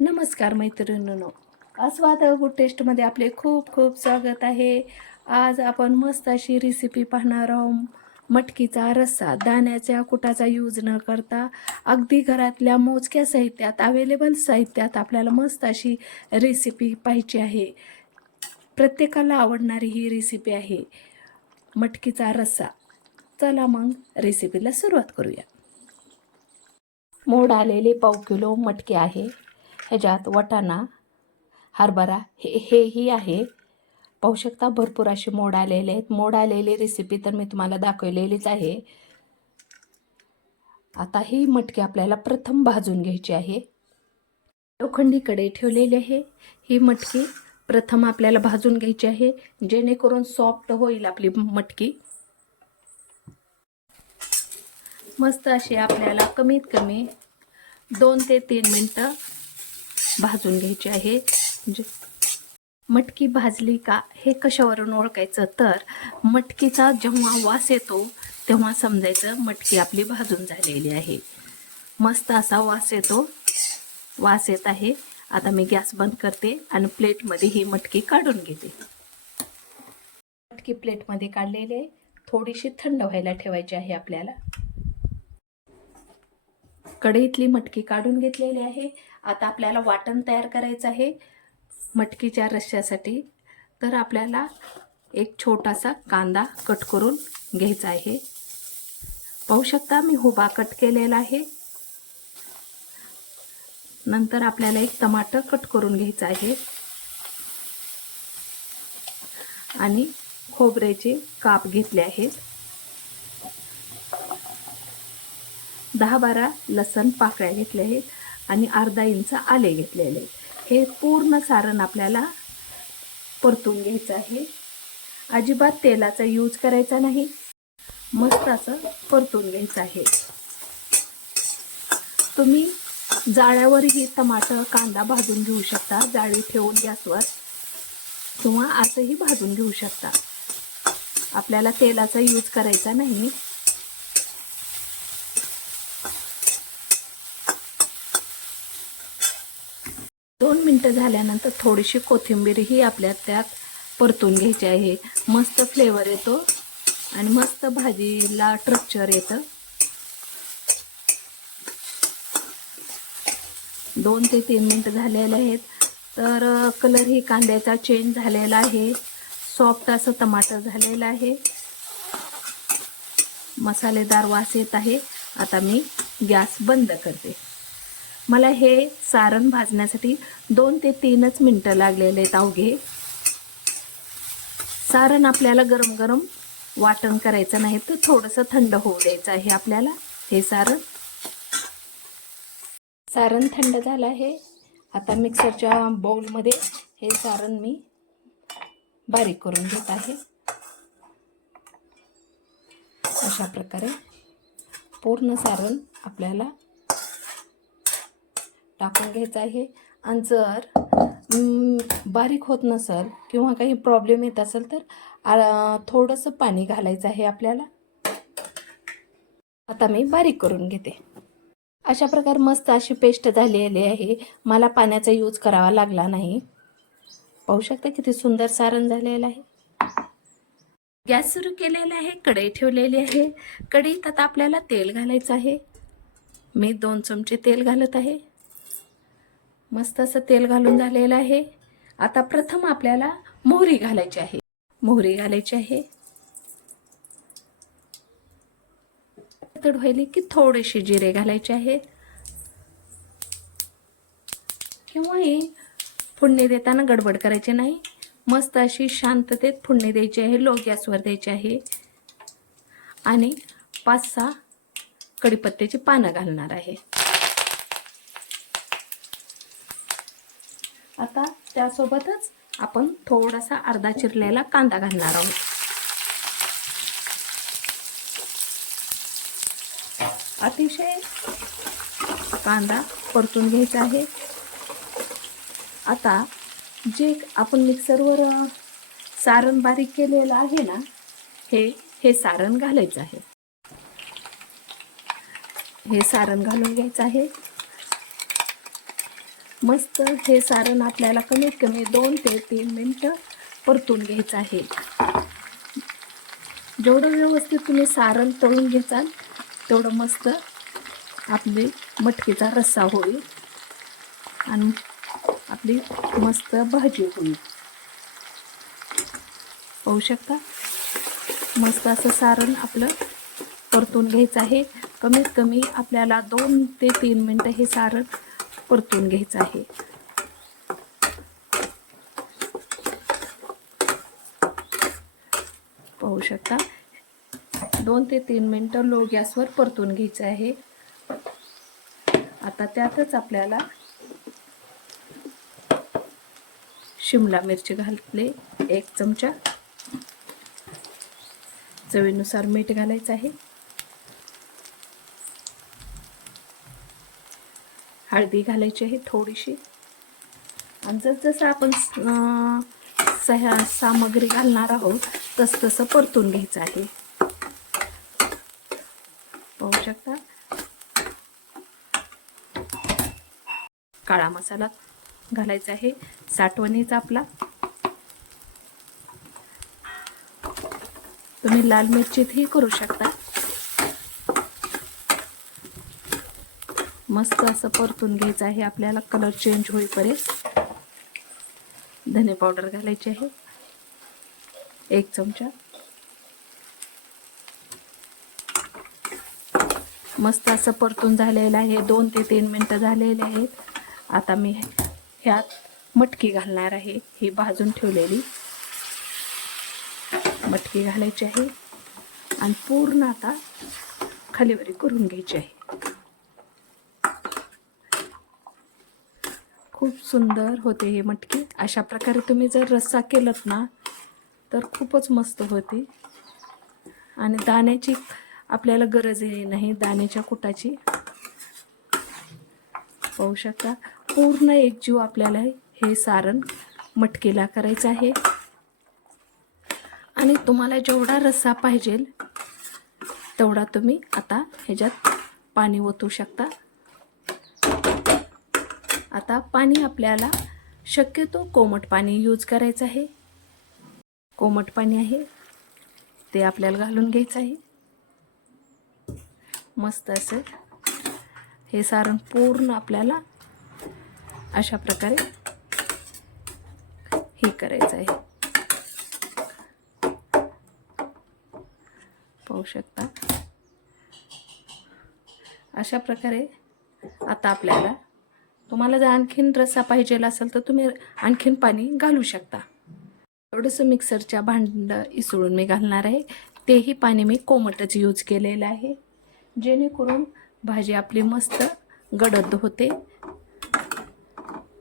नमस्कार मैत्रिणींनो. आस्वाद गुड टेस्टमध्ये आपले खूप खूप स्वागत आहे. आज आपण मस्त अशी रेसिपी पाहणार आहोत. मटकीचा रस्सा दाण्याच्या कुटाचा यूज न करता अगदी घरातल्या मोजक्या साहित्यात अवेलेबल साहित्यात आपल्याला मस्त अशी रेसिपी पाहिजे आहे. प्रत्येकाला आवडणारी ही रेसिपी आहे मटकीचा रस्सा. चला मग रेसिपीला सुरुवात करूया. मोड आलेले पाव किलो मटके आहे. ह्याच्यात वटाणा हरभरा हे हेही आहे. पाहू शकता भरपूर असे मोड आलेले आहेत. मोड आलेली रेसिपी तर मी तुम्हाला दाखवलेलीच आहे. आता ही मटकी आपल्याला प्रथम भाजून घ्यायची आहे. लोखंडीकडे ठेवलेली आहे. ही मटकी प्रथम आपल्याला भाजून घ्यायची आहे. जेणेकरून सॉफ्ट होईल आपली मटकी. मस्त अशी आपल्याला कमीत कमी दोन ते तीन मिनटं भाजून घ्यायची आहे. म्हणजे मटकी भाजली का हे कशावरून ओळखायचं? तर मटकीचा जेव्हा वास येतो तेव्हा समजायचं मटकी आपली भाजून झालेली आहे. मस्त असा वास येतो. वास येत आहे. आता मी गॅस बंद करते आणि प्लेटमध्ये ही मटकी काढून घेते. मटकी प्लेटमध्ये काढलेली आहे थोडीशी थंड व्हायला ठेवायची आहे आपल्याला. कढईतली मटकी काढून घेतलेली आहे. आता आपल्याला वाटण तयार करायचं आहे मटकीच्या रश्श्यासाठी. तर आपल्याला एक छोटासा कांदा कट करून घ्यायचा आहे. पाहू शकता मी हुबा कट केलेला आहे. नंतर आपल्याला एक टमाटर कट करून घ्यायचं आहे. आणि खोबऱ्याचे काप घेतले आहेत दहा बारा लसण पाकळ्या घेतल्या आहेत आणि अर्धा इंच आले घेतलेले आहेत. हे पूर्ण सारण आपल्याला परतून घ्यायचं आहे. अजिबात तेलाचा यूज करायचा नाही. मस्त असं परतून घ्यायचं आहे. तुम्ही जाळ्यावरही टमाटर कांदा भाजून घेऊ शकता. जाळी ठेवून गॅसवर किंवा असंही भाजून घेऊ शकता. आपल्याला तेलाचा यूज करायचा नाही दोन मिनटं झाल्यानंतर थोडीशी कोथिंबीरही आपल्या त्यात परतून घ्यायची आहे. मस्त फ्लेवर येतो आणि मस्त भाजीला स्ट्रक्चर येतं. दोन ते तीन मिनटं झालेले आहेत. तर कलरही कांद्याचा चेंज झालेला आहे. सॉफ्ट असं टमाटर झालेलं आहे. मसालेदार वास येत आहे. आता मी गॅस बंद करते. मला हे सारण भाजण्यासाठी दोन ते तीनच मिनटं लागलेले आहेत अवघे. सारण आपल्याला गरम गरम वाटण करायचं नाही तर थोडंसं थंड होऊ द्यायचं आहे आपल्याला. हे सारण. सारण थंड झालं आहे. आता मिक्सरच्या बाउलमध्ये हे सारण मी बारीक करून घेत आहे. अशा प्रकारे पूर्ण सारण आपल्याला टाकून घ्यायचं आहे. आणि जर बारीक होत नसेल किंवा काही प्रॉब्लेम येत असेल तर थोडंसं पाणी घालायचं आहे आपल्याला. आता मी बारीक करून घेते. अशा प्रकारे मस्त अशी पेस्ट झालेली आहे. मला पाण्याचा यूज करावा लागला नाही. पाहू शकता किती सुंदर सारण झालेलं आहे. गॅस सुरू केलेला आहे कढई ठेवलेली आहे. कढईत आता आपल्याला तेल घालायचं आहे. मी दोन चमचे तेल घालत आहे. मस्त असं तेल घालून झालेलं आहे. आता प्रथम आपल्याला मोहरी घालायची आहे. मोहरी घालायची आहे. तड व्हायली की थोडेसे जिरे घालायचे आहेत किंवा हे फोडणी देताना गडबड करायची नाही. मस्त अशी शांततेत फोडणी द्यायची आहे. लो गॅसवर द्यायची आहे. आणि पाच सहा कडीपत्त्याची पानं घालणार आहे. आता त्यासोबतच आपण थोडासा अर्धा चिरलेला कांदा घालणार आहोत. अतिशय कांदा परतून घ्यायचा आहे. आता जे आपण मिक्सरवर सारण बारीक केलेलं आहे ना हे हे सारण घालायचं आहे. हे सारण घालून घ्यायचं आहे. मस्त हे सारण आपल्याला कमीत कमी दोन ते तीन मिनटं परतून घ्यायचं आहे. जेवढं व्यवस्थित तुम्ही सारण तळून घ्याल तेवढं मस्त आपली मटकीचा रस्सा होईल आणि आपली मस्त भाजी होईल. पाहू शकता? मस्त असं सारण आपलं परतून घ्यायचं आहे. कमीत कमी आपल्याला दोन ते तीन मिनटं हे सारण परतून घ्यायचं आहे. पाहू शकता. दोन ते तीन मिनटं लो गॅसवर परतून घ्यायचं आहे. आता त्यातच आपल्याला शिमला मिरची घातले. एक चमचा चवीनुसार मीठ घालायचं आहे. हळदी घालायची आहे थोडीशी. आणि जसजसं आपण सह सह्या सामग्री घालणार आहोत तसं तसं परतून घ्यायचं आहे. पाहू शकता? काळा मसाला घालायचा आहे. साठवणीचा आपला. तुम्ही लाल मिरचीतही करू शकता. मस्त असं परतून घ्यायचं आहे. आपल्याला कलर चेंज होईपर्यंत धने पावडर घालायची आहे. एक चमचा. मस्त असं परतून झालेलं आहे. दोन ते तीन मिनटं झालेले आहेत. आता मी ह्यात मटकी घालणार आहे. ही भाजून ठेवलेली. मटकी घालायची आहे. आणि पूर्ण आता खालीवरी करून घ्यायची आहे. खूप सुंदर होते हे मटकी. अशा प्रकारे तुम्ही जर रस्सा केलात ना तर खूपच मस्त होते. आणि दाण्याची आपल्याला गरज आहे नाही दाण्याच्या कुटाची. पाहू शकता पूर्ण एकजीव आपल्याला हे सारण मटकीला करायचं आहे. आणि तुम्हाला जेवढा रस्सा पाहिजे तेवढा तुम्ही आता ह्याच्यात पाणी ओतू शकता. आता पाणी आपल्याला शक्यतो कोमट पाणी यूज करायचं आहे. कोमट पाणी आहे ते आपल्याला घालून घ्यायचं आहे. मस्त असं हे सारण पूर्ण आपल्याला अशा प्रकारे हे करायचं आहे. पाहू शकता? अशा प्रकारे आता आपल्याला तुम्हाला जर आणखीन रस्सा पाहिजे असेल तर तुम्ही आणखीन पाणी घालू शकता. थोडंसं मिक्सरच्या भांड इसळून मी घालणार आहे. तेही पाणी मी कोमटच यूज केलेलं आहे. जेणेकरून भाजी आपली मस्त गडद होते.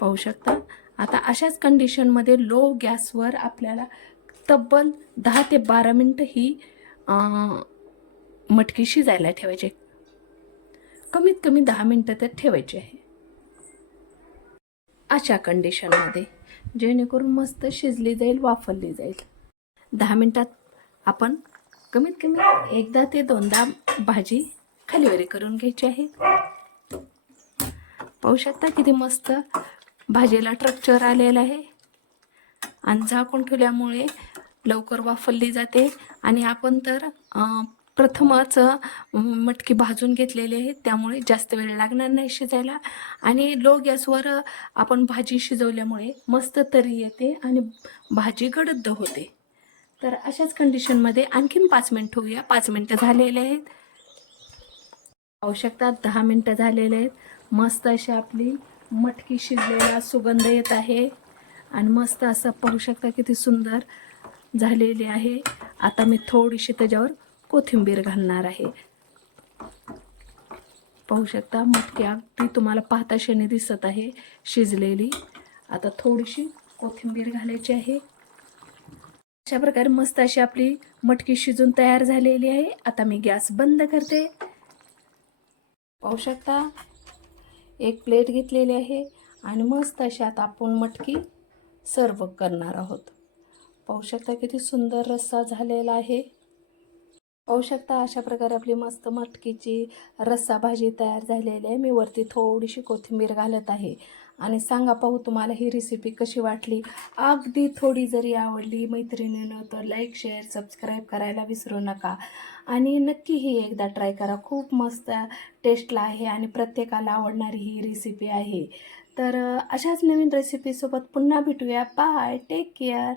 पाहू शकता. आता अशाच कंडिशनमध्ये लो गॅसवर आपल्याला तब्बल दहा ते बारा मिनटं ही मटकी शिजायला ठेवायची. कमीत कमी दहा मिनटं तर ठेवायची आहे. अशा कंडिशनमध्ये जेणेकरून मस्त शिजली जाईल वाफरली जाईल. दहा मिनटात आपण कमीत कमी एकदा ते दोनदा भाजी खालीवरी करून घ्यायची आहे. पाहू शकता किती मस्त भाजीला स्ट्रक्चर आलेलं आहे. आणि झाकून ठेवल्यामुळे लवकर वाफरली जाते. आणि आपण तर प्रथमच मटकी भाजून घेतलेली आहे. त्यामुळे जास्त वेळ लागणार नाही शिजायला. आणि लो गॅसवर आपण भाजी शिजवल्यामुळे मस्त तरी येते आणि भाजी गडद्द होते. तर अशाच कंडिशनमध्ये आणखीन पाच मिनिट होऊया पाच मिनटं झालेले आहेत. पाहू दहा मिनटं झालेले आहेत. मस्त अशी आपली मटकी शिजलेला सुगंध येत आहे. आणि मस्त असं पाहू शकता किती सुंदर झालेली आहे. आता मी थोडीशी त्याच्यावर कोथिंबीर घालणार आहे. पाहू शकता मटकी अगदी तुम्हाला पाहता शेणी दिसत आहे शिजलेली. आता थोडीशी कोथिंबीर घालायची आहे. अशा प्रकारे मस्त अशी आपली मटकी शिजून तयार झालेली आहे. आता मी गॅस बंद करते. पाहू शकता एक प्लेट घेतलेली आहे आणि मस्त अशी आता आपण मटकी सर्व करणार आहोत. पाहू शकता किती सुंदर रस्सा झालेला आहे. पाहू शकता अशा प्रकारे आपली मस्त मटकीची रस्सा भाजी तयार झालेली आहे. मी वरती थोडीशी कोथिंबीर घालत आहे. आणि सांगा पाहू तुम्हाला ही रेसिपी कशी वाटली? अगदी थोडी जरी आवडली मैत्रिणीनं तर लाईक शेअर सबस्क्राईब करायला विसरू नका. आणि नक्की ही एकदा ट्राय करा. खूप मस्त टेस्टला आहे आणि प्रत्येकाला आवडणारी ही रेसिपी आहे. तर अशाच नवीन रेसिपीसोबत पुन्हा भेटूया. Bye take care